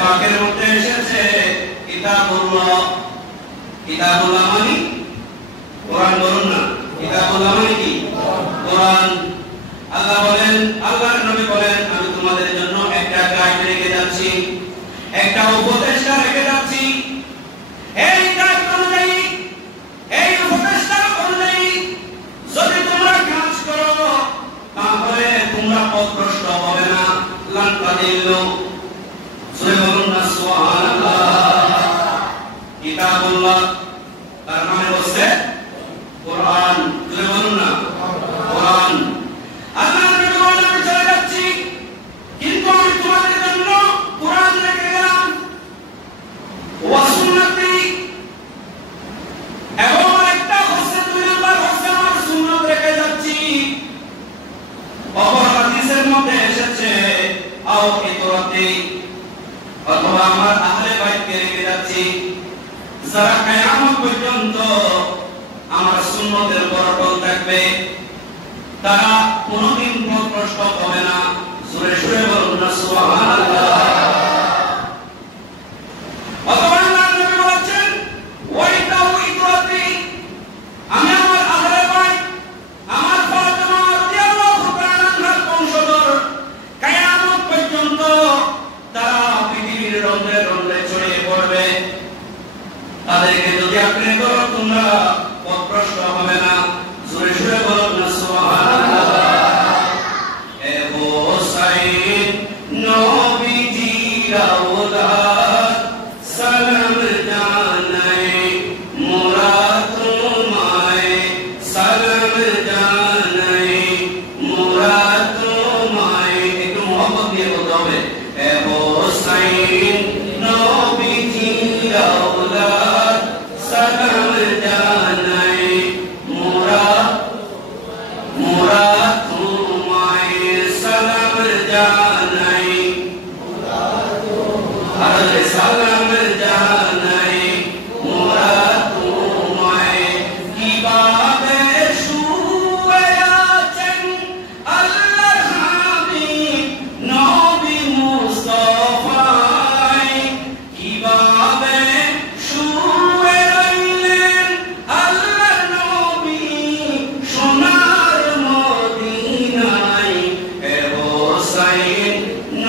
পাকের মধ্যে এসেছে কিতাবুল্লাহ। কিতাবুল্লাহ মানে কোরআন, বলুন না কিতাবুল্লাহ মানে কি? কোরআন। আল্লাহ বলেন, আল্লাহর নবী বলেন, আমি তোমাদের জন্য একটা গাইড রেখে যাচ্ছি, একটা উপদেষ্টা রেখে যাচ্ছি। এই গাইড অনুযায়ী, এই উপদেষ্টা অনুযায়ী যদি তোমরা কাজ করো তাহলে তোমরা পথভ্রষ্ট হবে না। লান তাদিল্লু। সূরা বলুন না সুবহানাল্লাহ। কিতাবুল্লাহ তার মানে হচ্ছে কোরআন। সূরা বলুন না কোরআন। আল্লাহ নবী বলেন, আমি চলে যাচ্ছি কিন্তু আমি তোমাদের জন্য কোরআন রেখে গেলাম, ওয়া সুন্নতি, এবং আরেকটা হচ্ছে 2 নাম্বার হচ্ছে আমার সুন্নাত রেখে যাচ্ছি। অপর হাদিসের মধ্যে এসেছে আও ইতরাতি, অথবা আমার আহলে বাইতকে রেখে যাচ্ছি যারা কিয়ামত পর্যন্ত আমার সুন্নতের উপর অটল থাকবে, তারা কোনদিন পথভ্রষ্ট হবে না। সূরা সূরা বলুন না সুবহানাল্লাহ। অথবা আল্লাহ নবী বলেছেন ওয়াইতাউ ইতরাতি, আমি আমার আহলে বাইত, আমার ফাতেমা রাদিয়াল্লাহু তাআলা আনহার বংশধর, কিয়ামত পর্যন্ত তারা পৃথিবীর রন্ধ্রে রন্ধ্রে ছড়িয়ে পড়বে। তাদেরকে যদি আপনি করো তোমরা পথভ্রষ্ট হবে না। সূরা সূরা বলুন না সুবহানাল্লাহ। এ হোসাইন নবীজির আওলাদ, সালাম জানাই মোরা তোমায়, সালাম জানাই মোরা তোমায়। একটু মোহাম্মত দিয়ে বলতে হবে, এ হোসাইন নবীজির আওলাদ, সালাম জানাই মোরা মোরা তোমায়, সালাম জানাই আরে সালাম জানাই মোরা তোমায়। কিভাবে শুয়ে আছেন আল্লাহর হাবিব নবী মুস্তাফায়, কিভাবে শুয়ে রইলেন আল্লাহর নবী সোনার মদিনায়। এ হোসাইন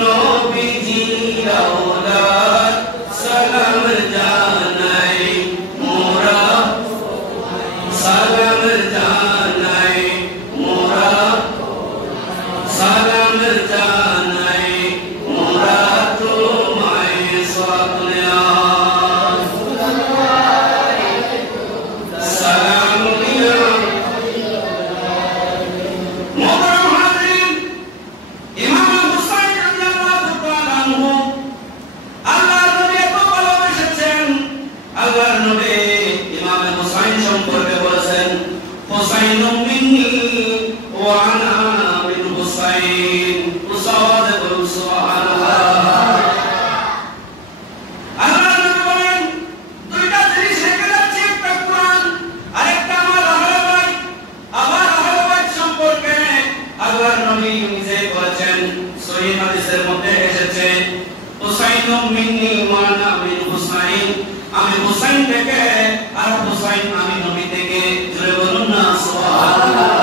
নবীজির আওলাদ, সালাম জানাই মোরা, সালাম জানাই মোরা, সালাম জানাই মোরা তোমায়। সালাম মোহতরম হাজিরিন, ইমাম হুসাইন রাদিয়াল্লাহু তাআলা আনহু আল্লাহর নবী এত ভালোবেসেছেন। আল্লাহর নবী ইমাম হুসাইন সম্পর্কে বলেছেন, হুসাইনুম মিন্নি ওয়া আনা মিন হুসাইন। উসাওয়াদ বলুন সুবহানাল্লাহ। আল্লাহর নবী বলেন, দুইটা জিনিস রেখে যাচ্ছি, একটা কোরআন, আরেকটা আমার আহলে বাইত। আবার আহলে বাইত সম্পর্কে আল্লাহর নবী নিজে বলেছেন, সহিহ হাদিসের মধ্যে এসেছে, হুসাইনুম মিন্নি ওয়া আনা মিন হুসাইন, আমি হুসাইন থেকে আর হুসাইন আমি নবী থেকে। জোরে বলুন না সুবহানাল্লাহ।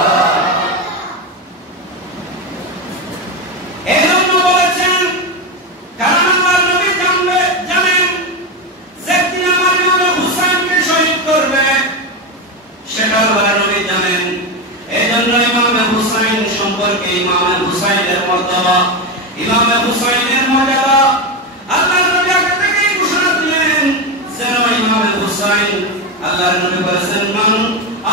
এজন্য বলেছেন, কারণ আল্লাহর নবী জানেন যেদিন আমার ইমাম হুসাইনকে শহীদ করবে সেটা আল্লাহর নবী জানেন। এজন্য ইমাম হুসাইন সম্পর্কে, ইমাম হুসাইনের মর্যাদা, ইমাম হুসাইনের মর্যাদা আল্লাহর নবী আগে থেকেই ঘোষণা দিলেন যেন ইমাম হুসাইন, আল্লাহর নবী বলেছেন, মান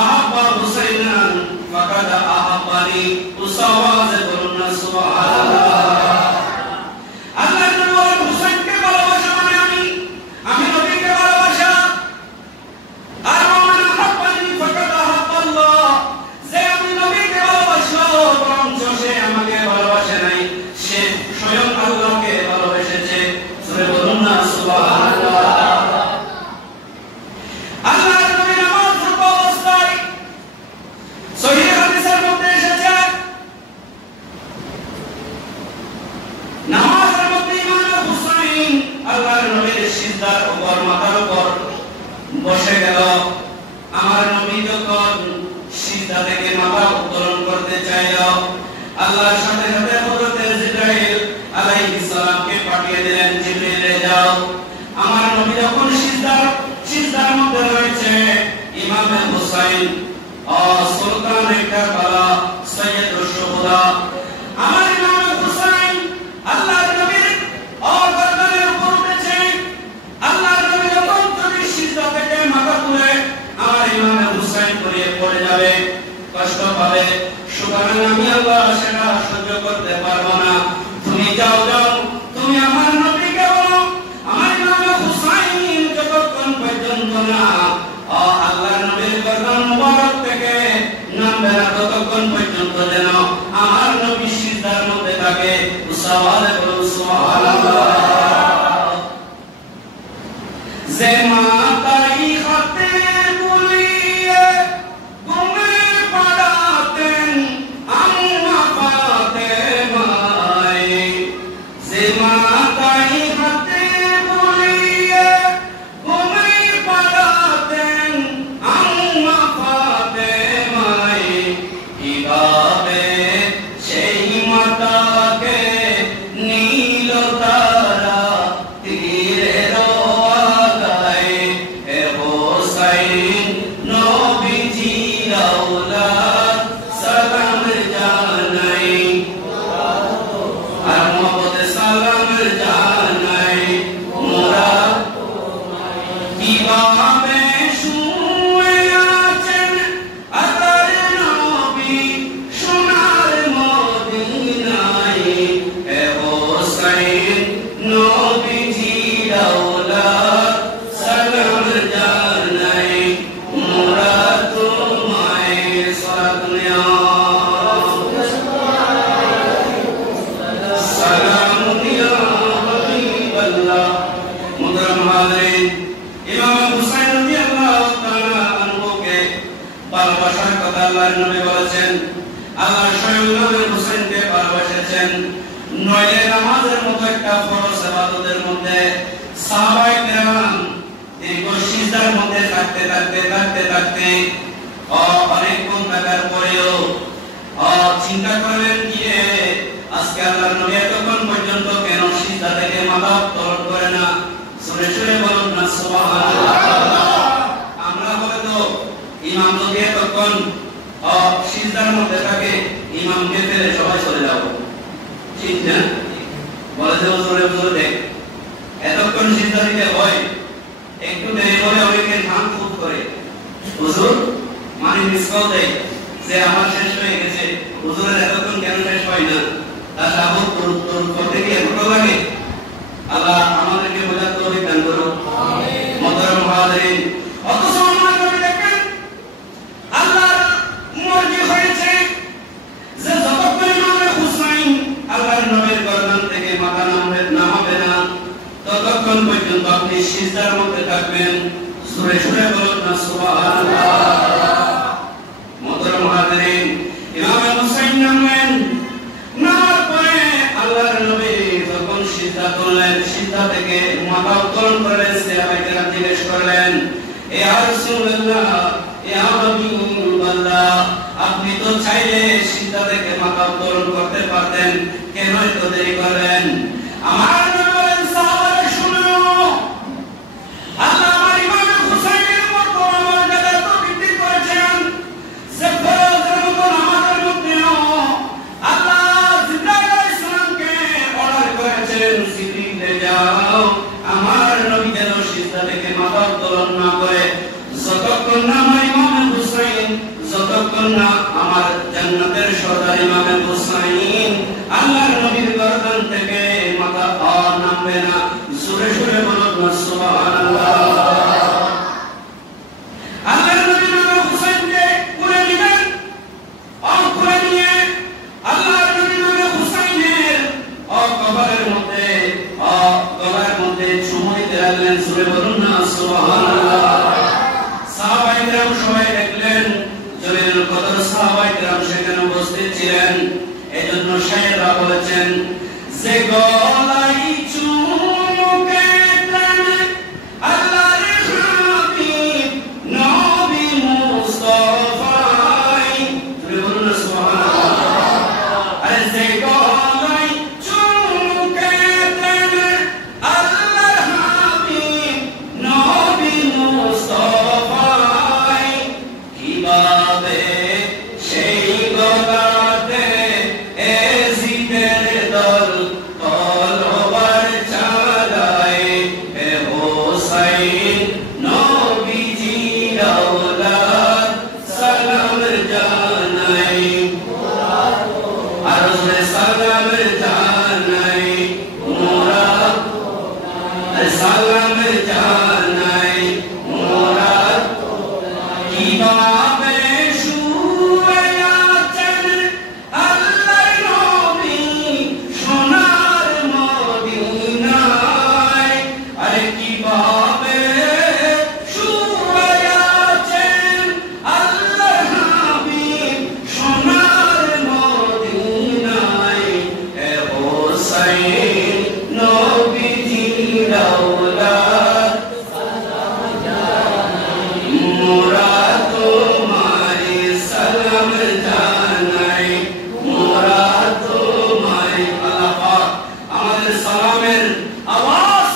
আহাব্বা হুসাইনান ফাকাদ আহাব্বানি। উসাওয়াজ বলুন না সুবহানাল্লাহ। আল্লাহর নবী বলেন, হুসাইনকে ভালোবাসা মানে আমি নবীকে ভালোবাসা। আর মান আহাব্বানি ফাকাদ আহাব্বাল্লাহ, যে আমি নবীকে ভালোবাসলো বরঞ্চ সে আমাকে ভালোবাসে নাই, সে স্বয়ং আল্লাহকে ভালোবেসেছে। সূরা বলুন না সুবহানাল্লাহ। আল্লাহর নবী নামাজ পড়তে অবস্থায় সহিহ হাদিসের মধ্যে এসেছে, আল্লাহর নবী বলেন, মান সাল্লা সালাতান ফাকাদ আতাআনি ওয়া মান সাল্লা সালাতান ফাকাদ আতাআনি। আল্লাহর নবী বলেন, যে ব্যক্তি নামাজ পড়বে অবস্থায়, আল্লাহর নবী বলেন, সে আমার ইবাদত আল্লাহর নবীর সিজদার উপর মাথার উপর বসে গেল। আমার নবী যখন সিজদা থেকে মাথা উত্তোলন করতে চাইল, আল্লাহর সাথে সাথে হযরত জিবরাইল আলাইহিস সালামকে পাঠিয়ে দিলেন, জিবরাইল যাও। আমার নবী যখন সিজদার মধ্যে রয়েছে, ইমাম হুসাইন সুলতান কারবালা সৈয়দুশ শুহাদা আমার ইমাম হুসাইন আল্লাহর নবীর গর্দানের উপর উঠেছে। আল্লাহর নবী যখন সিজদা থেকে মাথা তুলে আমার ইমাম হুসাইন পড়ে যাবে, কষ্ট পাবে। সুতরাং আমি আল্লাহ সেটা সহ্য করতে পারবো না। তুমি যাও, তুমি আমার নবীকে বলো আমার ইমাম হুসাইন যতক্ষণ পর্যন্ত না আল্লাহর নবীর গর্দান মুবারক থেকে নামবে না, ততক্ষণ পর্যন্ত যেন আমার নবী সিজদার মধ্যে থাকে। সুবহানাল্লাহ। যে মাতাই হাতে বুলিয়ে ঘুমে পাড়াতেন আম্মা ফাতেমায়, যে মাতাই হাতে বুলিয়ে ঘুমে পাড়াতেন আম্মা ফাতেমায়, কিভাবে সেই মাতাকে নীল তারা তীরের আগায়, এ হোসাইন নবীজির আওলাদ সালাম জানাই, আর মোহাম্মদ সালাম জানাই মোরা। কিভাবে শুয়ে আছেন আল্লাহর নবী সোনার মদিনায়, এ হোসাইন নবীজির আওলাদ সালাম জানাই মোরা তোমায়। সালাম ইয়া হাবিবাল্লাহ। মুহতারাম হাজিরিন, ইমাম হুসাইন রাদিয়াল্লাহু তাআলা আনহুকে ভালোবাসার কথা আল্লাহর নবী বলেছেন। আল্লাহ স্বয়ং নবী হুসাইনকে ভালোবেসেছেন, নইলে নামাজের মতো একটা ফরজ ইবাদতের মধ্যে সাহাবায়ে কেরাম দীর্ঘ সিজদার মধ্যে থাকতে অনেকক্ষণ থাকার পরেও চিন্তা করলেন গিয়ে আজকে আল্লাহর নবী এতক্ষণ পর্যন্ত কেন সিজদা থেকে মাথা উত্তোলন করে না? শুনে শুনে বলুন না সুবহানাল্লাহ। আমরা বলে তো ইমাম যদি এতক্ষণ সিজদার মধ্যে থাকে, ইমামকে ফেলে সবাই চলে যাবো, ঠিক না? বলে যে হুজুরে দেখ এতক্ষণ সিজদা দিতে হয়, একটু দেরি হলে অনেকে ধান খুব করে, হুজুর মানে মিসকাল দেয় যে আমার শেষ হয়ে গেছে, হুজুরের এতক্ষণ কেন শেষ হয় না? তার সাবক তোর করতে গিয়ে ভালো লাগে। আল্লাহ আমাদেরকে বোঝার তৌফিক দান করুন। আমিন। মুহতারাম হাজিরিন, অথচ আমরা নবী দেখেন আল্লাহর মর্জি হয়েছে যে যতক্ষণ ইমাম হুসাইন আল্লাহর নবীর গর্দান থেকে মাথা নামাবে না, ততক্ষণ পর্যন্ত আপনি সিজদার মধ্যে থাকবেন। সুরে সুরে বলুন না সুবহানাল্লাহ। মুহতারাম হাজিরিন, ইমাম হুসাইন নামলেন, নামার পরে আল্লাহর নবী যখন সিজদা করলেন, সিজদা থেকে মাথা উত্তোলন করলেন, সাহাবায়ে কেরাম জিজ্ঞেস করলেন, ইয়া রাসূলুল্লাহ, ইয়া হাবিবাল্লাহ, আপনি তো চাইলে সিজদা থেকে মাথা উত্তোলন করতে পারতেন, কেন এত দেরি করলেন? আমার নবী বলেন, সাহাবারা শুনো, আল্লাহ আমার ইমাম হুসাইনের মতো মর্যাদা তো বৃদ্ধি করেছেন যে ফরজের মতো নামাজের মধ্যেও আল্লাহ জিবরাইল আলাইহিস সালামকে অর্ডার করেছেন, জিবরিল যাও আমার নবী যেন সিজদা থেকে মাথা উত্তোলন না করে, যতক্ষণ না আমার ইমাম হুসাইন, যতক্ষণ না আমার জান্নাতের সর্দার ইমাম হুসাইন আল্লাহর নবীর গর্দান থেকে মাথা নামবে না। সুরে সুরে বলুন না সুবহানাল্লাহ। আল্লাহর নবী ইমাম হুসাইনকে কোলে নিলেন, কোলে নিয়ে আল্লাহর নবী ইমাম হুসাইনের কবরের মধ্যে গলার মধ্যে চুমু দিতে লাগলেন। সুরে বলুন না সুবহানাল্লাহ। সাহাবায়ে কেরাম সবাই দেখলেন, জলিলুল কদর সাহাবায়ে কেরাম সেখানে উপস্থিত ছিলেন। এজন্য শায়েখরা বলেছেন যে গলায় চুমুকে সালাম জানাই মোরা কিভাবে শুয়ে আছেন আল্লাহর নবী সোনার মদিনায়। আরে কিভাবে শুয়ে আছেন আল্লাহর নবী সোনার মদিনায়। এ হোসেন নবীজির আওলাদ মোরা তোমায় সালাম জানাই মোরা তোমায়। আল্লাহ পাক আমাদের সালামের আওয়াজ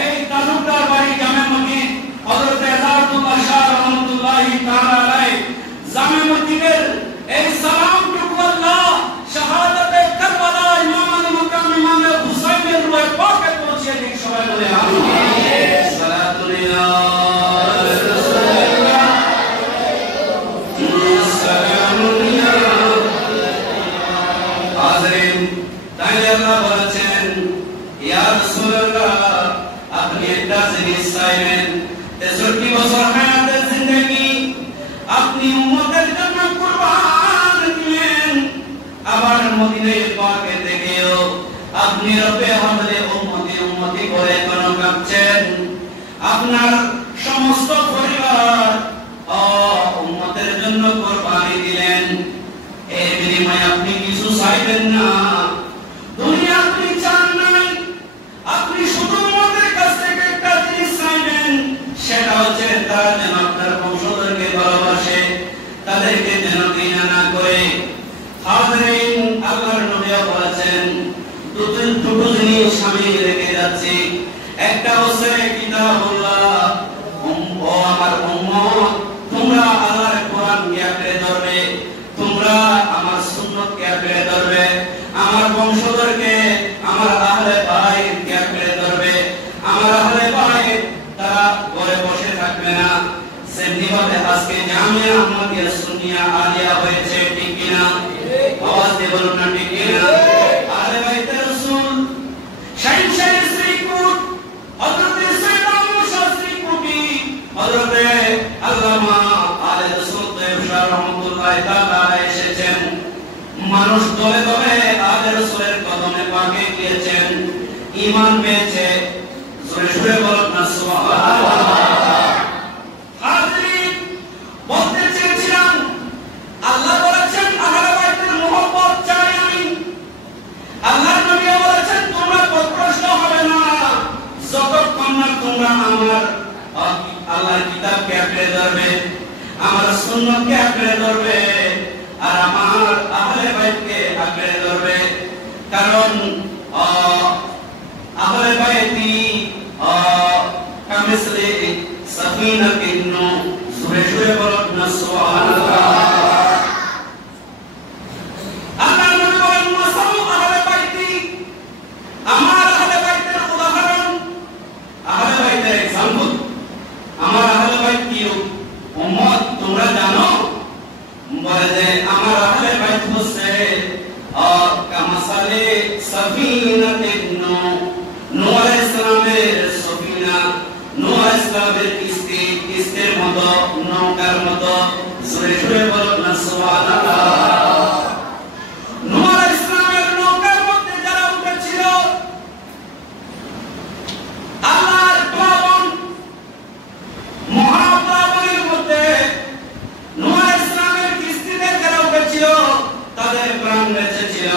এই তালুকদার বাড়ি জামে মসজিদ হযরত আযাদুল্লাহ শাহ রহমাতুল্লাহি তাআলা আলাইহি জামে মসজিদের এই সালামটুকু আল্লাহ শাহাদাতে কারবালা ইমাম আলী মাকাম ইমাম হুসাইনের রূহে পাকে পৌঁছে দিন। সবাই বলে আমিন। সালাতুল্লাহ হাজরিন, তাই আল্লাহ বলেছেন ইয়া রাসূলুল্লাহ আপনি একটা জিনিস চাইবেন 63 বছর হায়াতের জিন্দেগি আপনি উম্মতের জন্য কুরবান দিলেন। আবার মদিনায় পাকে থেকেও আপনি রবে আমাদের উম্মতি করে কোন কাঁদছেন। আপনার সমস্ত পরিবার উম্মতের জন্য কুরবানি দিলেন। এর বিনিময়ে আপনি কিছু চাইবেন না, দুনিয়া আপনি চান নাই। আপনি শুধু উম্মতের কাছ থেকে একটা জিনিস চাইবেন, সেটা হচ্ছে তারা যেন আপনার বংশধরকে ভালোবাসে, তাদেরকে যেন ঘৃণা না করে। হাজরিন, আল্লাহর নবী বলেছেন দুটো জিনিস আমি রেখে যাচ্ছি। একটা হচ্ছে কিতাবুল্লাহ, ও আমার উম্মত তোমরা আল্লাহর কোরআনকে আঁকড়ে ধরবে, তোমরা আমার সুন্নতকে আঁকড়ে ধরবে, আমার বংশধরকে আমার আহলে বাইতকে আঁকড়ে ধরবে। আমার আহলে বাইত তারা ঘরে বসে থাকবে না। সেমনি ভাবে আজকে জামিয়া আহমদিয়া সুন্নিয়া আলিয়া হয়েছে, ঠিক কিনা? আওয়াজ দিয়ে বলুন না ঠিক কিনা? আহলে বাইতের রাসূল শাইখ শ্রীকুট হযরত সাইয়েদ মুশা শ্রীকুটি হযরত আল্লামা আলে রাসূল তাইয়্যিব রহমাতুল্লাহি তাআলা এসেছেন। মানুষ দলে দলে আলে রাসূলের কদমে পাকে গিয়েছেন, ঈমান পেয়েছে। জোরে জোরে বলুন না সুবহানাল্লাহ। হাজরিন, বলতে চেয়েছিলাম আল্লাহ বলেছেন আহলে বাইতের মুহাব্বত চাই আমি। আল্লাহর নবী বলেছেন তোমরা পথভ্রষ্ট হবে না যতক্ষণ না তোমরা আমার আল্লাহর কিতাবকে আঁকড়ে ধরবে, আমার সুন্নতকে আঁকড়ে ধরবে, আর আমার আহলে বাইতকে আঁকড়ে ধরবে। কারণ আহলে বাইতি কামিসলি সাফিনাতিন নূহ। সূরা সূরা বলুন না সুবহানাল্লাহ। আল্লাহ নবী বলেন মাসালু আহলে বাইতি, আমার আহলে বাইতের উদাহরণ, আহলে বাইতের एग्जांपल। আমার আহলে বাইত কি উম্মত তোমরা জানো? বলে যে আমার আহলে বাইত হচ্ছে কামাসালে সাফিনাতিন নূহ। নূহ আলাইহিস সালামের সফিনা, নূহ আলাইহিস সালামের কিস্তির মতো, নৌকার মতো। সূরা সূরা বলুন না সুবহানাল্লাহ। নূহ আলাইহিস সালামের নৌকার মধ্যে যারা উঠেছিল আল্লাহর প্লাবন, মহাপ্লাবনের মধ্যে নূহ আলাইহিস সালামের কিস্তিতে যারা উঠেছিল তাদের প্রাণ বেঁচেছিল,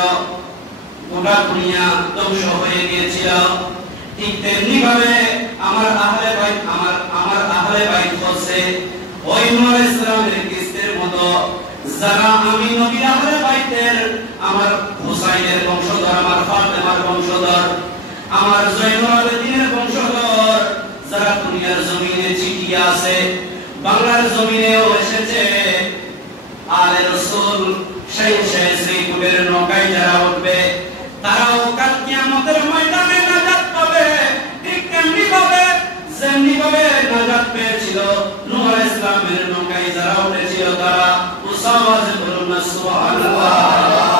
গোটা দুনিয়া ধ্বংস হয়ে গিয়েছিল। ঠিক তেমনি ভাবে আমার আহলে বাইত আমার আহলে বাইত হচ্ছে ওই নূহ আলাইহিস সালামের কিস্তির মতো, যারা আমি নবীর আহলে বাইতের, আমার হুসাইনের বংশধর, আমার ফাতেমার বংশধর, আমার জয়নুল আবেদিনের বংশধর, যারা দুনিয়ার জমিনে ছিটিয়ে আছে, বাংলার জমিনেও এসেছে। আলে রাসূল শাইখ শ্রীকুটের নৌকায় যারা উঠবে তারাও কাল কিয়ামতের ময়দানে নাজাত পাবে। ঠিক তেমনি ভাবে যেমনি ভাবে নাজাত পেয়েছিল নূহ আলাইহিস সালামের নৌকায় যারা উঠেছিল তারা। উসাওয়াজে বলুন না সুবহানাল্লাহ।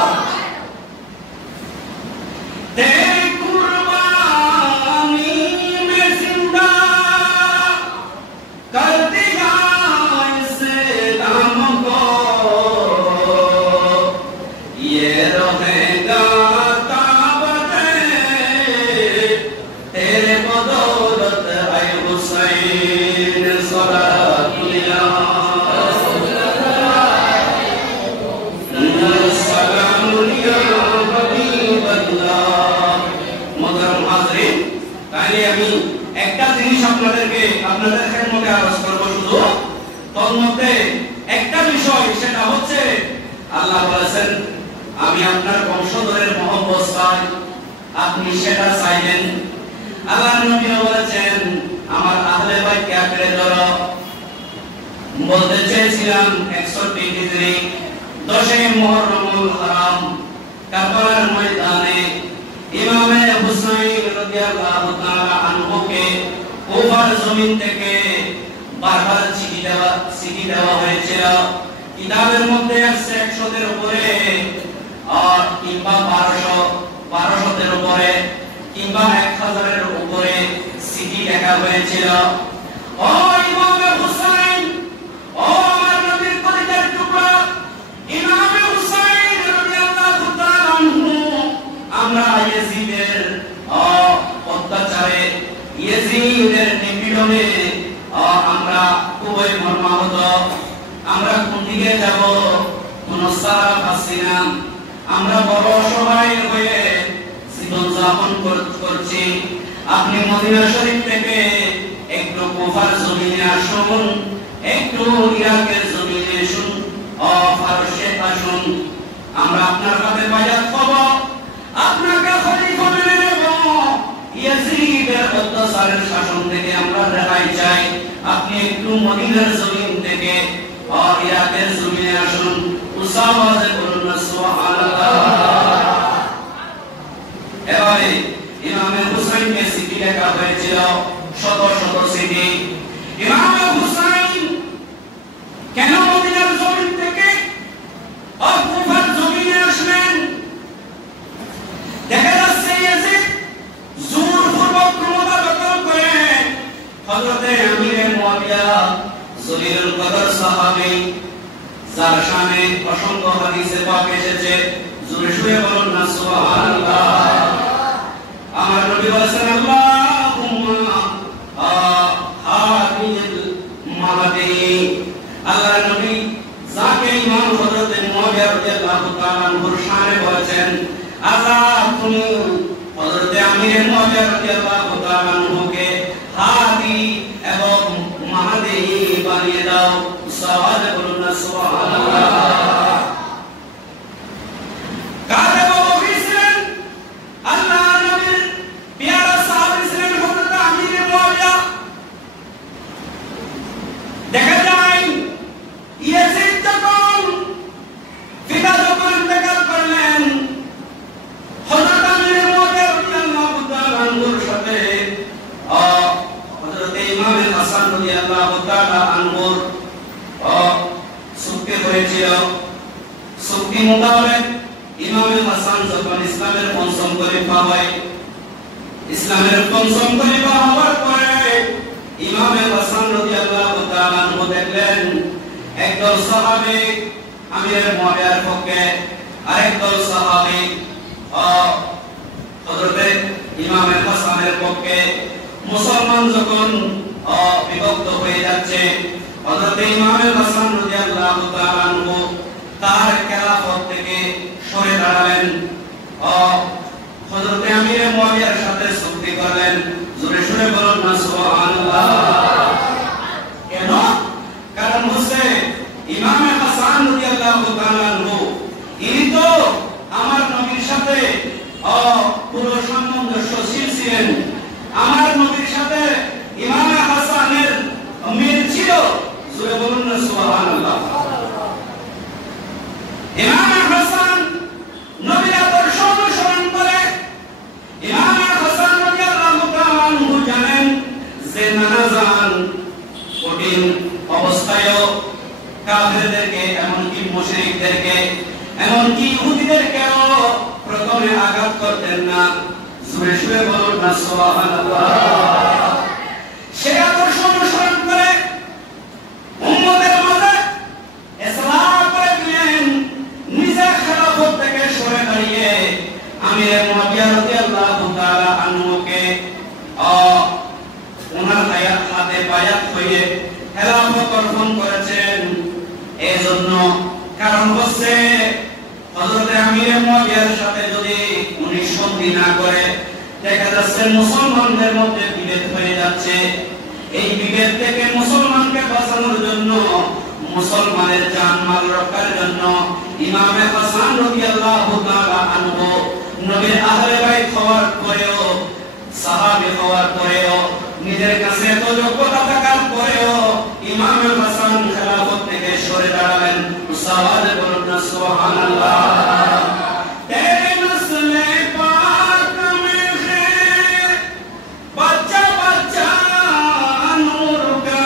तेरी कुर्बानी में बदौलत ऐ हुसैन सलातुल्लाह सलामुल्लाह हबीबल्लाह। मोहतरम हाज़रीन, তাহলে আমি একটা জিনিস আপনাদের খেদমতে আরজ করব, শুধু তন্মধ্যে একটা বিষয়, সেটা হচ্ছে আল্লাহ বলেছেন আমি আপনার বংশধরের মহব্বত চাই, আপনি সেটা চাইলেন। আল্লাহ নবী বলেছেন আমার আহলে বাইতকে আঁকড়ে ধরো। বলতে চেয়েছিলাম 61 হিজরি 10 মুহররমুল হারাম কারবালার ময়দানে ইমামে হুসাইন রাদিয়াল্লাহু তাআলা আনহুকে কুফার জমিন থেকে বারবার চিঠি দেওয়া হয়েছিল। কিতাবের মধ্যে আছে 100 উপরে, আর কিংবা 1200 উপরে, কিংবা 1000 উপরে চিঠি লেখা হয়েছিল। ও ইমামে হুসাইন, ও আমার নবীর কলিজার টুকরা ইমামে হুসাইন রাদিয়াল্লাহু তাআলা আনহু, আমরা ইয়াজিদের অত্যাচারে, ইয়াজিদের নিপীড়নে আমরা খুবই মর্মাহত। আমরা কোন দিকে যাব কোন সারা পাচ্ছি না। আমরা বড় অসহায় হয়ে জীবন যাপন করছি। আপনি মদিনা শরীফ থেকে একটু কুফার জমিনে আসুন, একটু ইরাকের জমিনে আসুন, ফারসে আসুন। আমরা আপনার হাতে বায়াত হব, আপনাকে খলিফা মেনে নেব। ইয়াজিদের অত্যাচারের শাসন থেকে আমরা রেহাই চাই। আপনি একটু মদিনার জমিন থেকে ইরাকের জমিনে আসুন। উসাওয়াজে বলুন না সুবহানাল্লাহ। এবারে ইমামে হুসাইনকে চিঠি লেখা হয়েছিল, শত শত চিঠি। ইমামে হুসাইন কেন মদিনার জমিন থেকে কুফার জমিনে আসলেন? দেখা যাচ্ছে ইয়াজিদ জোরপূর্বক ক্ষমতা দখল করে হযরতে আমিরে মুয়াবিয়া জলিলুল কদর সাহাবী, যার শানে অসংখ্য হাদিসে পাক এসেছে, জোরে সুরে বলুন না সুবহানাল্লাহ। আমার নবী বলেছেন আল্লাহুম্মা হাদিল মাহদি। আল্লাহর নবী যাকে ইমাম হযরতে মুয়াবিয়া রাদিয়াল্লাহু তাআলা আনহুর শানে বলেছেন, আল্লাহ তুমি হযরতে আমিরে মুয়াবিয়া রাদিয়াল্লাহু তাআলা আনহুকে হাদি এবং মাহদি বানিয়ে দাও। সাওয়ালে বলুন না সুবহানাল্লাহ। কাদের নবী ছিলেন? আল্লাহর নবীর প্যারা সাহাবী ছিলেন হযরত আমিরে মুয়াবিয়া। দেখা যায় ইয়াজিদ যখন ফিদা যখন ইন্তেকাল করলেন, হযরত আমিরে মুয়াবিয়া রাদিয়াল্লাহু তাআলা আনহুর সাথে হযরত ইমাম হাসান রাদিয়াল্লাহু তাআলা আনহুর চুক্তি হয়েছিল। চুক্তি মোতাবেক ইমাম হাসান যখন ইসলামের পঞ্চম খলিফা হয়, ইসলামের পঞ্চম খলিফা হওয়ার পরে ইমাম হাসান রাদিয়াল্লাহু তাআলা আনহু দেখলেন একদল সাহাবী আমির মুয়াবিয়ার পক্ষে, আরেকদল সাহাবী হযরত ইমাম হাসানের পক্ষে। মুসলমান যখন বিভক্ত হয়ে যাচ্ছে, হযরত ইমাম হাসান রাদিয়াল্লাহু তাআলা আনহু তার খেলাফত থেকে সরে দাঁড়ালেন, হযরত আমির মুয়াবিয়ার সাথে চুক্তি করলেন। জোরে সুরে বলুন না সুবহানাল্লাহ। কেন? কারণ হচ্ছে ইমাম হাসান রাদিয়াল্লাহু তাআলা আনহু ইনি তো আমার নবীর সাথে পুরো সামঞ্জস্যশীল ছিলেন। আমার নবীর সাথে ইমাম হাসানের মিল ছিল। জোরে বলুন না সুবহানাল্লাহ। ইমাম হাসান নবীর আদর্শ অনুসরণ করে। ইমাম হাসান রাদিয়াল্লাহু তাআলা আনহু জানেন যে নানাজান কঠিন অবস্থায়ও কাফেরদেরকে, এমনকি মুশরিকদেরকে, এমনকি ইহুদিদেরকেও প্রথমে আঘাত করতেন না। জোরে সুরে বলুন না সুবহানাল্লাহ। সে আদর্শ অনুসরণ করে উম্মতের মাঝে ইসলাম করে দিলেন। নিজে খেলাফত থেকে সরে দাঁড়িয়ে আমির মুয়াবিয়া রাদিয়াল্লাহু তাআলা আনহুকে হাতে বায়াত হয়ে খেলাফত অর্পণ করেছেন। এজন্য কারণ হচ্ছে হযরত আমির মুয়াবিয়ার সাথে যদি উনি সন্ধি না করে, দেখা যাচ্ছে মুসলমানদের মধ্যে বিভেদ হয়ে যাচ্ছে। এই বিভেদ থেকে মুসলমানকে বাঁচানোর জন্য, মুসলমানের জানমাল রক্ষার জন্য ইমাম হাসান রাদিয়াল্লাহু তাআলা আনহু নবীর আহলে বাইত হওয়ার পরেও, সাহাবী হওয়ার পরেও, নিজের কাছে এত যোগ্যতা থাকার পরেও ইমাম হাসান খেলাফত থেকে সরে দাঁড়ালেন। সাহাবায়ে বলুন না সুবহানাল্লাহ। তেরে নসলে পাক মে হে বাচ্চা বাচ্চা নূর কা,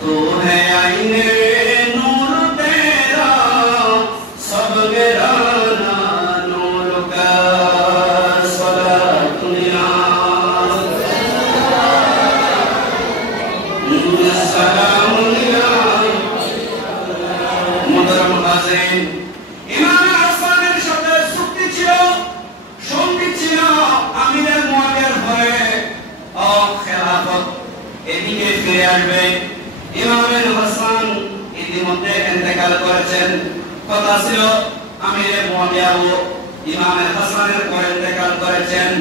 তো হে আইনে নূর তেরা সব গেরানা নূর কা। ইমাম হাসানের সাথে চুক্তি ছিল, সন্ধি ছিল আমিরের মুয়াবিয়ার পরে খেলাফত এদিকে ফিরে আসবে। ইমাম হাসান ইতিমধ্যে ইন্তেকাল করেছেন। কথা ছিল আমিরের মুয়াবিয়া ও ইমাম হাসানের পরে ইন্তেকাল করেছেন।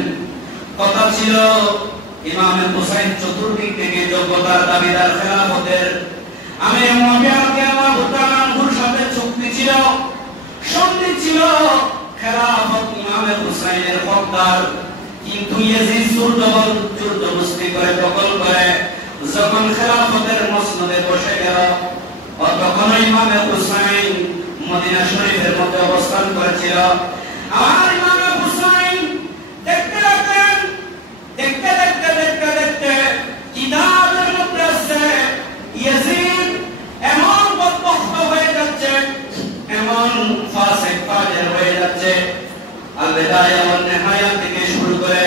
কথা ছিল ইমাম হুসাইন চতুর্দিক থেকে যোগ্যতার দাবিদার খেলাফতের। আমির মুয়াবিয়া রাদিয়াল্লাহু তাআলা আনহুর সাথে চুক্তি ছিল, সন্ধি ছিল, খেলাফত ইমাম হুসাইনের হকদার। কিন্তু ইয়াজিদ জবরদস্তি করে দখল করে যখন খেলাফতের মসনদে বসে গেল, তখন ইমাম হুসাইন মদিনা শরীফের মধ্যে অবস্থান করেছিল। আর ইমাম হুসাইন দেখতে লাগলেন, দেখতে দেখতে দেখতে দেখতে কিতাবের মধ্যে আছে ইয়াজিদ এমন বদবখ্ত হয়ে যাচ্ছে, এমন ফাসিক ফাজির হয়ে যাচ্ছে। আল বিদায়া ওয়ান নিহায়া থেকে শুরু করে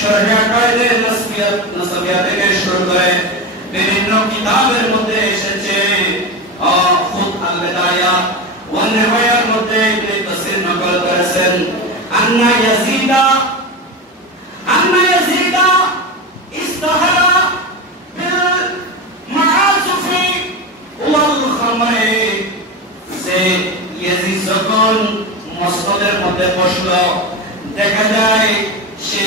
শরিয়া কায়দে নাসবিয়া থেকে শুরু করে বিভিন্ন কিতাবের মধ্যে এসেছে। খুদ আল বিদায়া ওয়ান নিহায়ার মধ্যে ইবনে কাসির নকল করেছেন আন্না ইয়াজিদা ইস্তাহারা বিল মাআসিফি ওয়াল খামরি, যে ইয়াজিদ যখন মসনদের মধ্যে বসলো, দেখা যায় সে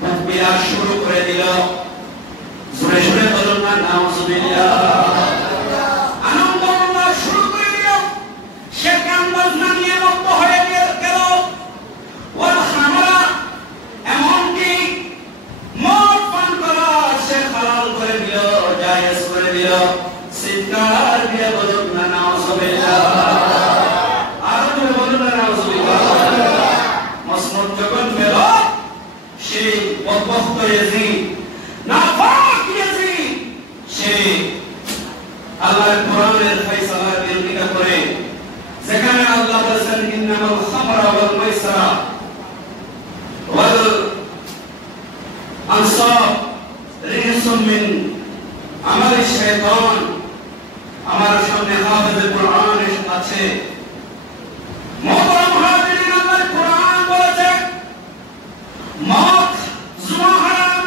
তাকবীর শুরু করে দিল। জোরে জোরে বলুন না নাউজুবিল্লাহ। আনন্দ উল্লাস শুরু করে দিল। সে গান বাজনা নিয়ে মত্ত হয়ে গেল। ওয়াল খামরা, এমনকি মদ পান করা সে হালাল করে দিল, জায়েজ করে দিল। চিৎকার দিয়ে বলুন না নাউজুবিল্লাহ। আর জোরে বলুন না নাউজুবিল্লাহ। মসনদ যখন পেল, সেই বদবখ্ত ইয়াজিদ, নাফাক ইয়াজিদ, সে আল্লাহর কোরআনের ফয়সালার বিরোধিতা করে, যেখানে আল্লাহ বলেছেন ইন্নামাল খামরা ওয়াল মাইসরা ওয়াল আনসাব রিজসুম মিন আমালিশ শাইতান, আমার সামনে হাফেজে কোরআন আছে। মুহতারাম হাজিরিন, আল্লাহর কোরআন বলেছে মদ জুয়া হারাম,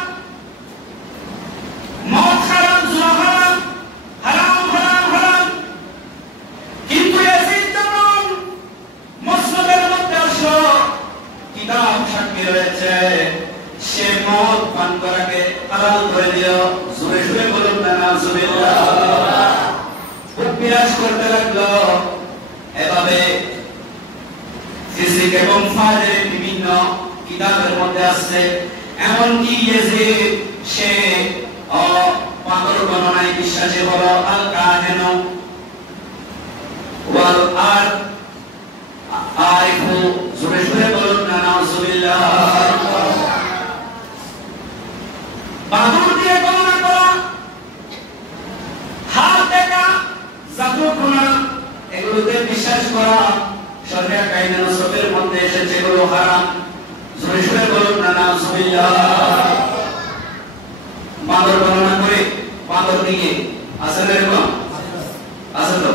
মদ হারাম, জুয়া হারাম, হারাম হারাম হারাম। কিন্তু ইয়াজিদ যখন মসনদের মধ্যে আসলো, কিতাব সাক্ষী রয়েছে, সে মদ পান করাকে হালাল করে দিল। জোরে জোরে বলুন না নাউজুবিল্লাহ। বিরাজ করতে লাগলো। এভাবে ফিসিক এবং ফাজের বিভিন্ন কিতাবের মধ্যে আছে। এমনকি ইয়াজিদ সে পাগল গণনায় বিশ্বাসী হলো। আল কাহিনু ওয়াল আরিফু, জোরে জোরে বলুন না নাউজুবিল্লাহ। বাদুর দিয়ে গণনা করা, হাত দেখা, জাদুটোনা, এগুলোতে বিশ্বাস করা শরিয়া কায়দা নসবের মধ্যে এসেছে, এগুলো হারাম। জোরে জোরে বলুন না নাউজুবিল্লাহ। বাদর গণনা করে বাদর দিকে আছে না, এরকম আছে তো।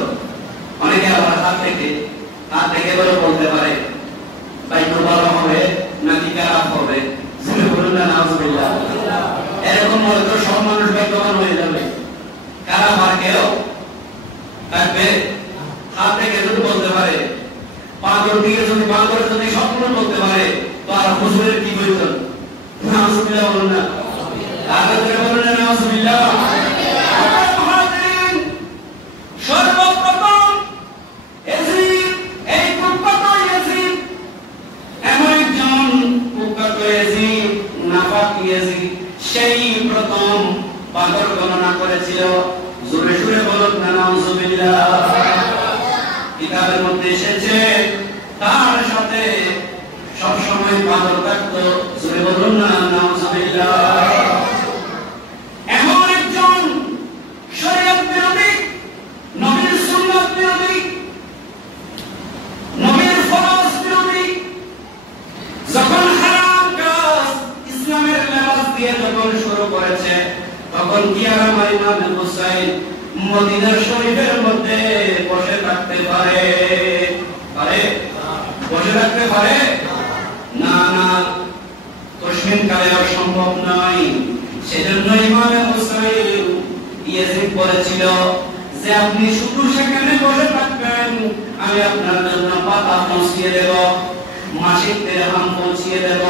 অনেকে আবার হাত থেকে বলে বলতে পারে বাইক ভালো হবে নাকি খারাপ হবে, জোরে বলুন না নাউজুবিল্লাহ। এরকম হয়তো সব মানুষ ভাগ্যবান হয়ে যাবে। কারা ভাগ্যেও থাকবে, হাত থেকে যদি বলতে পারে, পাগল দিকে যদি পাগল যদি সম্পূর্ণ বলতে পারে, তো আর হুজুরের কি প্রয়োজন? নাউজুবিল্লাহ বলুন না, আগে করে বলুন না নাউজুবিল্লাহ। সর্বপ্রথম ইয়াজিদ, এই কুখ্যাত ইয়াজিদ, এমন একজন কুখ্যাত ইয়াজিদ, নাফাক ইয়াজিদ, সেই প্রথম পাগল গণনা করেছিল। জোরে জোরে বলুন না নাউজুবিল্লাহ। কিতাবের মধ্যে এসেছে তার সাথে সব সময় পাগল থাকতো। জোরে বলুন না নাউজুবিল্লাহ। এমন একজন শরীয়ত বিরোধী, নবীর সুন্নাত বিরোধী, নবীর ফরজ বিরোধী, যখন হারাম কাজ ইসলামের লেবাস দিয়ে যখন শুরু করেছে, তখন কি আর আমার ইমাম হুসাইন মদিনা শরীফের মধ্যে বসে থাকতে পারে? বসে থাকতে পারে না, না, তসমিন কালে সম্ভব নয়। সেজন্য ইমাম হুসাইন ইয়াজিদ বলেছিল যে আপনি শুধু সেখানে বসে থাকবেন, আমি আপনার জন্য পাতা পৌঁছিয়ে দেব, মাসিক দিরহাম পৌঁছিয়ে দেব,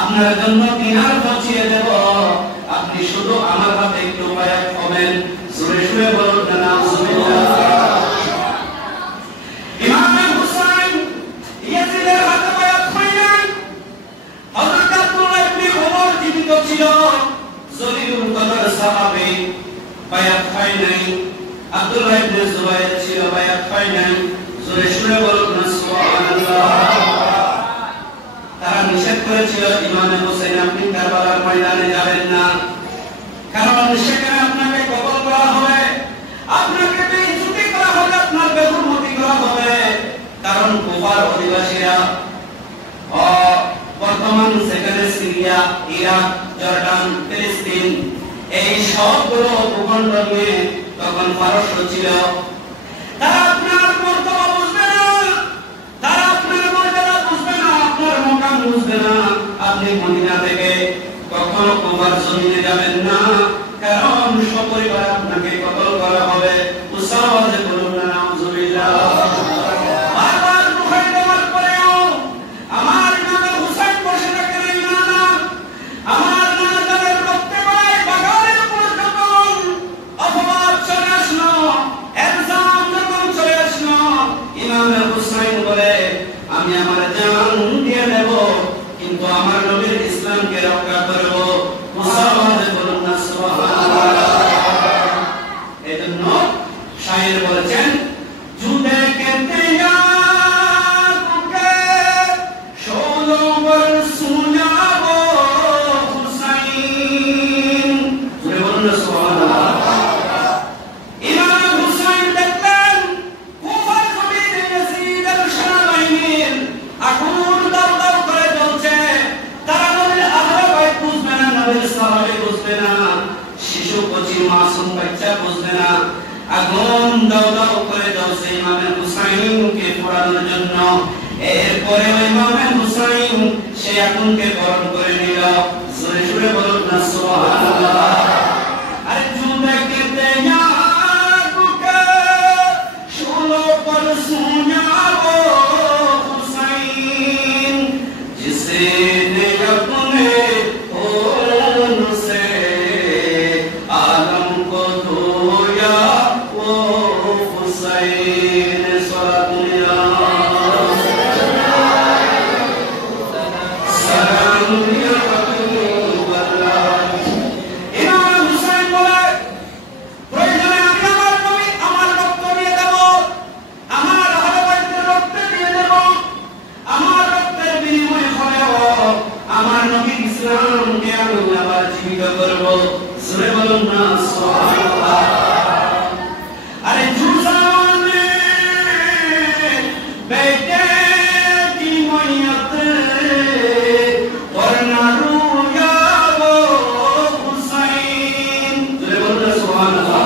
আপনার জন্য দিনার পৌঁছিয়ে দেব, আপনি শুধু আমার হাতে একটু বায়াত হবেন। জোরে জোরে বলুন না নাউজুবিল্লাহ। ইমাম হুসাইন ইয়াজিদের হাতে বায়াত হলেন। হযরত আব্দুল্লাহ ইবনে ওমর জীবিত ছিল, জলিলুল কদর সাহাবী, বায়াত হয় নাই। আব্দুল্লাহ ইবনে জুবাইর ছিল, বায়াত হয় নাই। জোরে জোরে বলুন না সুবহানাল্লাহ। তারা নিষেধ করেছিল ইমাম হুসাইন আপনি কারবালার ময়দানে যাবেন না, কারণ সেখানে আপনাকে কতল করা হবে, আপনাকে বেইজ্জতি করা হবে, আপনার বেহুরমতি করা হবে। কারণ কুফার অধিবাসীরা বর্তমান সেখানে সিরিয়া, ইরাক, জর্ডান, ফিলিস্তিন এই সবগুলো ভূখণ্ড নিয়ে তখন পারস্য ছিল। তারা আপনার মর্তবা বুঝবে না, তারা আপনার মর্যাদা বুঝবে না, আপনার মুকাম বুঝবে না। আপনি মদিনা থেকে কখনো কুফার জমিনে যাবেন না, কারণ সপরিবার আপনাকে কতল করা হবে। উসাওয়াজে বলুন না নাউজুবিল্লাহ। বারবার দুহাই দেওয়ার পরেও আমার ইমাম হুসাইন বসে থাকেন না। আমার নানাদের রক্তে গলায় বাগানের উপর যখন অপবাদ চলে আসলো, এলজাম যখন চলে আসলো, ইমাম হুসাইন বলে আমি আমার জান দিয়ে দেব, কিন্তু আমার নবীর ইসলামকে রক্ষা করব। মুসাওয়াজে বলুন না সুবহানাল্লাহ। এজন্য শায়ের বলেছেন জুদে কেতে ইয়াকে ষোলো বর সুনাবো হুসাইন। জুড়ে বলুন না সুবহানাল্লাহ। ইমাম হুসাইন দেখলেন কুফার কবির ইয়াজিদের সেনাবাহিনীর আগুন দাউ দাউ করে জ্বলছে। তারা নবীর আহলে বাইত বুঝবে না, নবীর সাহাবী বুঝবে না, শিশু কচি মাসুম বাচ্চা বুঝবে না। আগুন দাউ দাউ করে জ্বলছে ইমাম হুসাইনকে পোড়ানোর জন্য। এরপরে ইমাম হুসাইন সেই আগুনকে বরণ করে নিল। জোরে জোরে বলুন না সুবহানাল্লাহ। আরে জুদে কেতে ইয়াকে ষোলো পর সুনাবো হুসাইন, जिसे ने अपने होठ से आलम को धोया वो हुसैन। सलामुल्लाह ইমাম হুসাইন বলে প্রয়োজনে আমি আমার নবী আমার রক্ত দিয়ে দেব, আমার আহলে বাইতের রক্ত দিয়ে দেব, আমার রক্তের বিনিময়ে হলেও আমার নবী ইসলামকে আমি আবার জীবিত করব। সুরে বলুন না সুবহানাল্লাহ। আরে জুজানে বেটে কি ময়ত করনা রুয়াবো হুসাইন। সুরে বলুন না সুবহানাল্লাহ।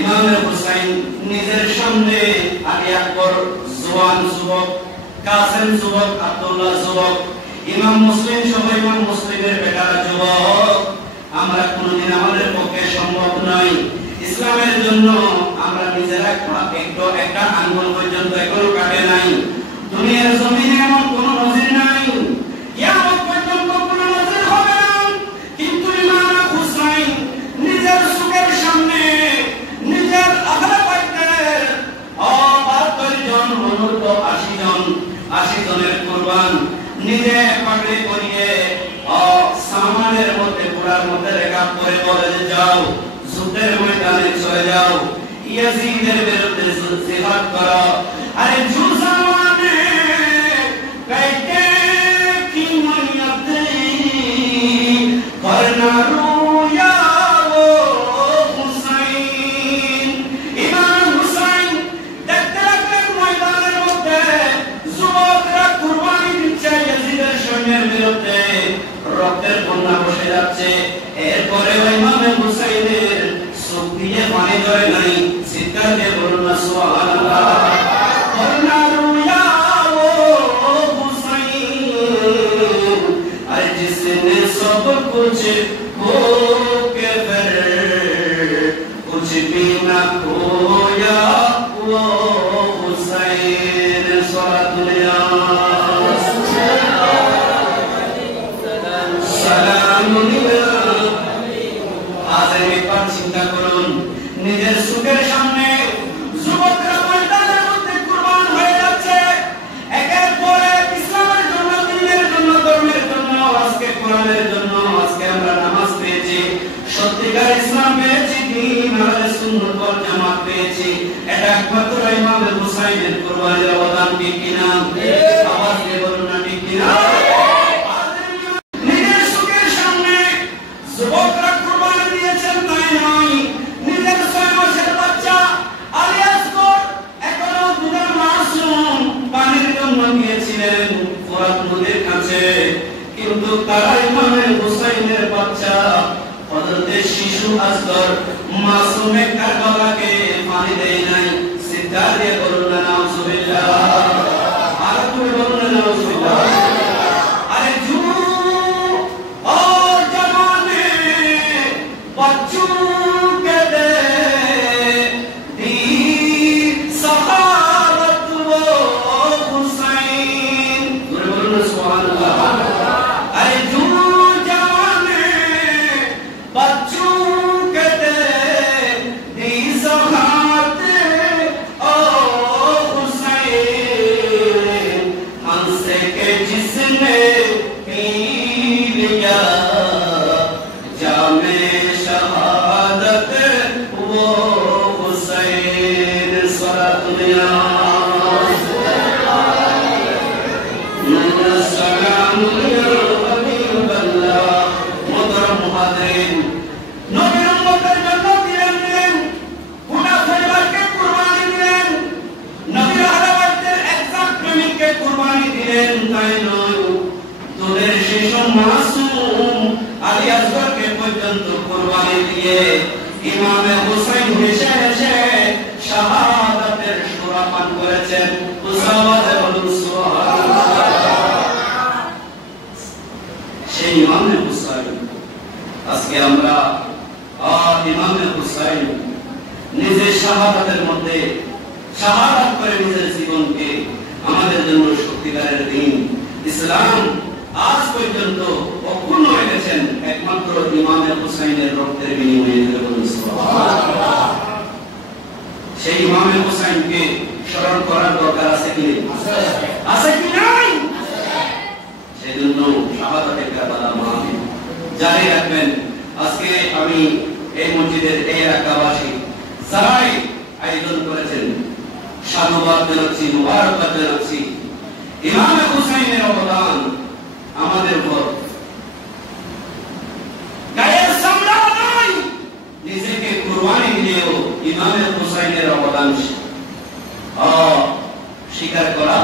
ইমাম হুসাইন নিজের সামনে আলী আকবর জওয়ান যুবক, কাসেম যুবক, আব্দুল্লাহ যুবক, ইমাম মুসলিম সহ ইমাম মুসলিমের একটা আঙ্গুল পর্যন্ত এখনো কাটে নাই। দুনিয়ার জমিনে এমন কোনো নজির নাই, কিয়ামত পর্যন্ত কোনো নজির হবে না। কিন্তু ইমাম হুসাইন নিজের চোখের সামনে নিজের আহলে বাইতের 72 জন অনুর্ধ 80 জনের কুরবান নিজে পাগড়ি পরিয়ে সামানের মধ্যে পুরার মধ্যে রেখা করে বলে যে যাও যুদ্ধের ময়দানে চলে যাও, ইয়াজিদের বিরুদ্ধে জিহাদ করো। আরে জুসামানে কাইতে কি মনিয়াতে করনা রুয়া ও হুসাইন। ইমাম হুসাইন দেখতে লাগলেন ময়দানের মধ্যে যুবকরা কুরবানি দিচ্ছে ইয়াজিদের সৈন্যের বিরুদ্ধে, রক্তের বন্যা বসে যাচ্ছে। এরপরে ইমাম হুসাইনের চোখ দিয়ে পানি ধরে নাই, চিৎকার দিয়ে বলুন না সুবহানাল্লাহ। করনা রুয়া ও হুসাইন, আর জিসনে সব কুছ খো কে ফির কুছ ভি না খোয়া ও হুসাইন। সালাতুল্লাহ চিন্তা করুন, নিজের চোখের সামনে যুবকরা ময়দানের মধ্যে কুরবান হয়ে যাচ্ছে একের পর এক, ইসলামের জন্য, দ্বীনের জন্য, ধর্মের জন্য, আজকে কোরআনের জন্য। আজকে আমরা নামাজ পেয়েছি, সত্যিকার ইসলাম পেয়েছি, দ্বীন আহলে সুন্নাত ওয়াল জামাত পেয়েছি। এটা একমাত্র ইমাম হুসাইনের কুরবানির অবদান, ঠিক কিনা? আওয়াজ দিয়ে বলুন না ঠিক কিনা? নিজের চোখের সামনে যুবকরা কুরবানি দিয়েছেন তাই নয়, নিজের 6 মাসের বাচ্চা আলী আসগর এখনো দুধের মাসুম পানির জন্য গিয়েছিলেন ফোরাত নদীর কাছে, কিন্তু তারা ইমাম হুসাইনের বাচ্চা হযরতে শিশু আসগর মাসুমে কারবালাকে পানি দেয় নাই। চিৎকার দিয়ে বলুন না নাউজুবিল্লাহ। আর তুমি বলুন না নাউজুবিল্লাহ। আরে बच्चों के दे दी सहारत वो हुसैन। बोलो सुभान अल्लाह। अरे जो जवाने बच्चों के दे दी सहारत ओ हुसैन, हमसे के जिसने पी लिया जामे शहादत वो हुसैन। सलातुल्लाह मोहतरम मुहाजिरीन, नबीर उम्मतेर जন্য দিলেন, পুরা পরিবারকে কুরবানি দিলেন, নবীর আহলে বাইতের একজন প্রেমিককে কুরবানি দিলেন তাই নয়, তোদের শিশু মাসুম আলী আসগরকে পর্যন্ত কুরবানি দিয়ে ইমাম হুসাইন হেসে হেসে শাহাদাতের সূরা পান করেছেন। মুসাওয়াতে বলুন সুবহানাল্লাহ। সেই ইমাম হুসাইন আজকে আমরা ইমাম হুসাইন নিজের শাহাদাতের মধ্যে শাহাদাত করে নিজের জীবনকে আমাদের জন্য সত্যিকারের দিন ইসলাম আজ পর্যন্ত অপূর্ণ রেখেছেন একমাত্র ইমাম হুসাইনের রক্তের বিনিময়ে। সুবহানাল্লাহ। সেই ইমাম হুসাইনকে স্মরণ করার দরকার আছে কি? আছে কি নাই? সেজন্য শাহাদাতে কারবালা মাহফিল জারি রাখবেন। আজকে আমি এই মসজিদের এই এলাকাবাসী যারাই আয়োজন করেছেন সাধুবাদ জানাচ্ছি, মুবারকবাদ জানাচ্ছি। ইমাম হুসাইনের অবদান আমাদের উপর গায়ের চামড়া নয়, নিজেকে কুরবানি দিলেও ইমাম হুসাইনের অবদান স্বীকার করা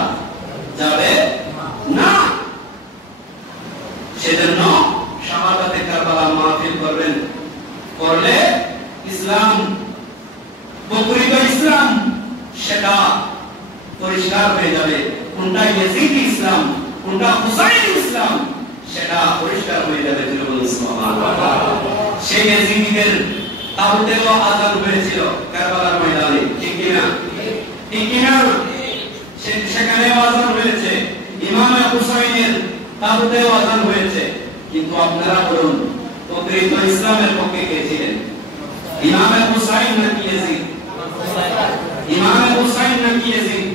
যাবে না। সেজন্য শাহাদাতে কারবালা মাহফিল করবেন, করলে ইসলাম, প্রকৃত ইসলাম সেটা পরিষ্কার হয়ে যাবে। কোনটা ইয়াজিদি ইসলাম, কোনটা হুসাইনি ইসলাম, সেটা পরিষ্কার হয়ে যাবে। সুবহানাল্লাহ। সেই ইয়াজিদিদের তাগুতেরও আযান হয়েছিল কারবালার ময়দানে, ঠিক কি না? ঠিক কিনা? সেখানে আযান হয়েছে, ইমাম হুসাইনের তাবুতে আযান হয়েছে, কিন্তু আপনারা বলুন প্রকৃত ইসলামের পক্ষে কে ছিলেন? ইমাম হুসাইন নাকি ইয়াজিদ? ইমাম হুসাইন নাকি ইয়াজিদ?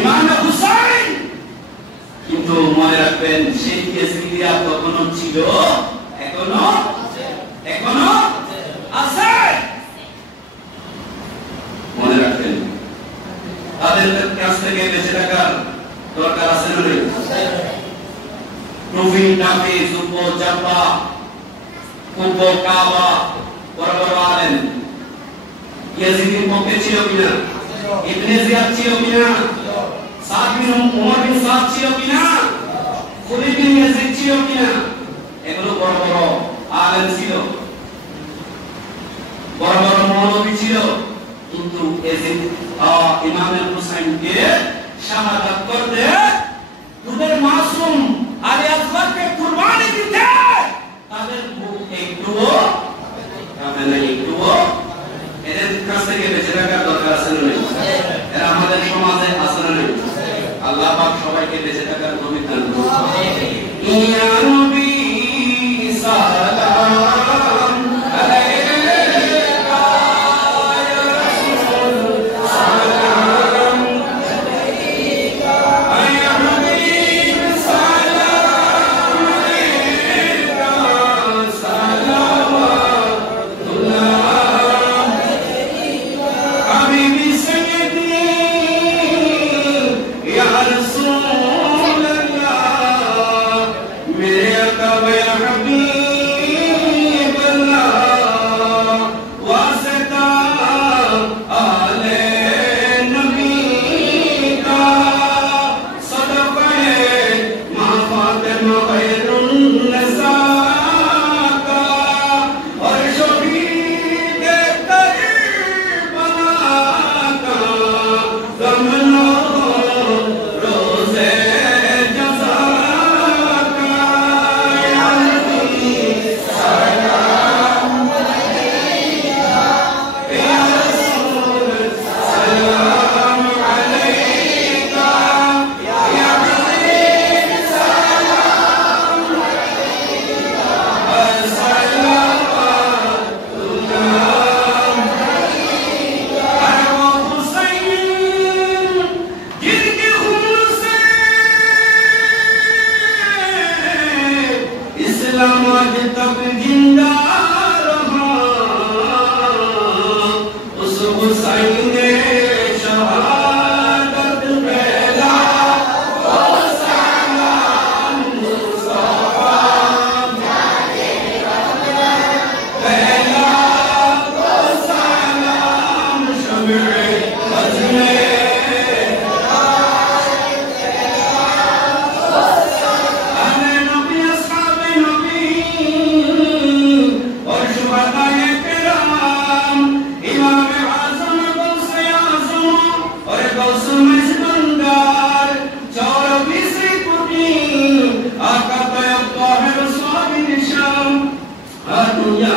ইমাম হুসাইন। কিন্তু মনে রাখবেন সেই ইয়াজিদিরা তখনও ছিল, এখনো আছে। মনে রাখবেন তাদের কাছ থেকে বেঁচে থাকার দরকার আছে না? টুপি টাপি জুব্বো জাব্বা কুব্বো কাবা বড় বড় আলেম ইয়াজিদের পক্ষে ছিল কিনা? ইবনে জিয়াদ ছিল কিনা? সাদ বিন উমর বিন সাদ ছিল কিনা? খুলিদ বিন ইয়াজিদ ছিল কিনা? এগুলো বড় বড় আলেম ছিল, বড় বড় মৌলবী ছিল, কিন্তু ইয়াজিদ ইমাম হুসাইনকে শাহাদাত করতে দুধের মাসুম আলী আকবরকে কুরবানি দিতে তাদের একটুও কাঁপে না, একটুও। এদের কাছ থেকে বেঁচে থাকার দরকার আছে না? এরা আমাদের সমাজে আছে না? আল্লাহ পাক সবাইকে বেঁচে থাকার তৌফিক দান করুন। ইয়া নবী সালাম আলাইকা ইয়া রাসূল সালাম আলাইকা ইয়া হাবিব সালাম আলাইকা সালাওয়াতুল্লাহ হাবিবি সাইয়্যিদি ইয়া রাসূলুল্লাহ মেরে আকা ইয়া হাবিবাল্লাহ ওয়াসতা আলে নবী কা সদকায়ে মা ফাতেমা খায়রুন নিসা কা और शहीद करबला का गमनो रोज़े जज़ा का या नबी सलाम अलैका या रसूल सलाम अलैका या हबीब सलाम अलैका इस्लाम आज तक जिंदा रहा, उस हुसैन ने शहादत पहला वो सलाम मुस्तफा पहला वो सलाम शम्ए अज़्मे अने नबी अस्हाबे नबी और शुहदाए किराम इमाम आज़म गौसे आज़म और गौसे मजदंदार 24 कोटी आका तैयब ताहिर स्वामी निशाम दुनिया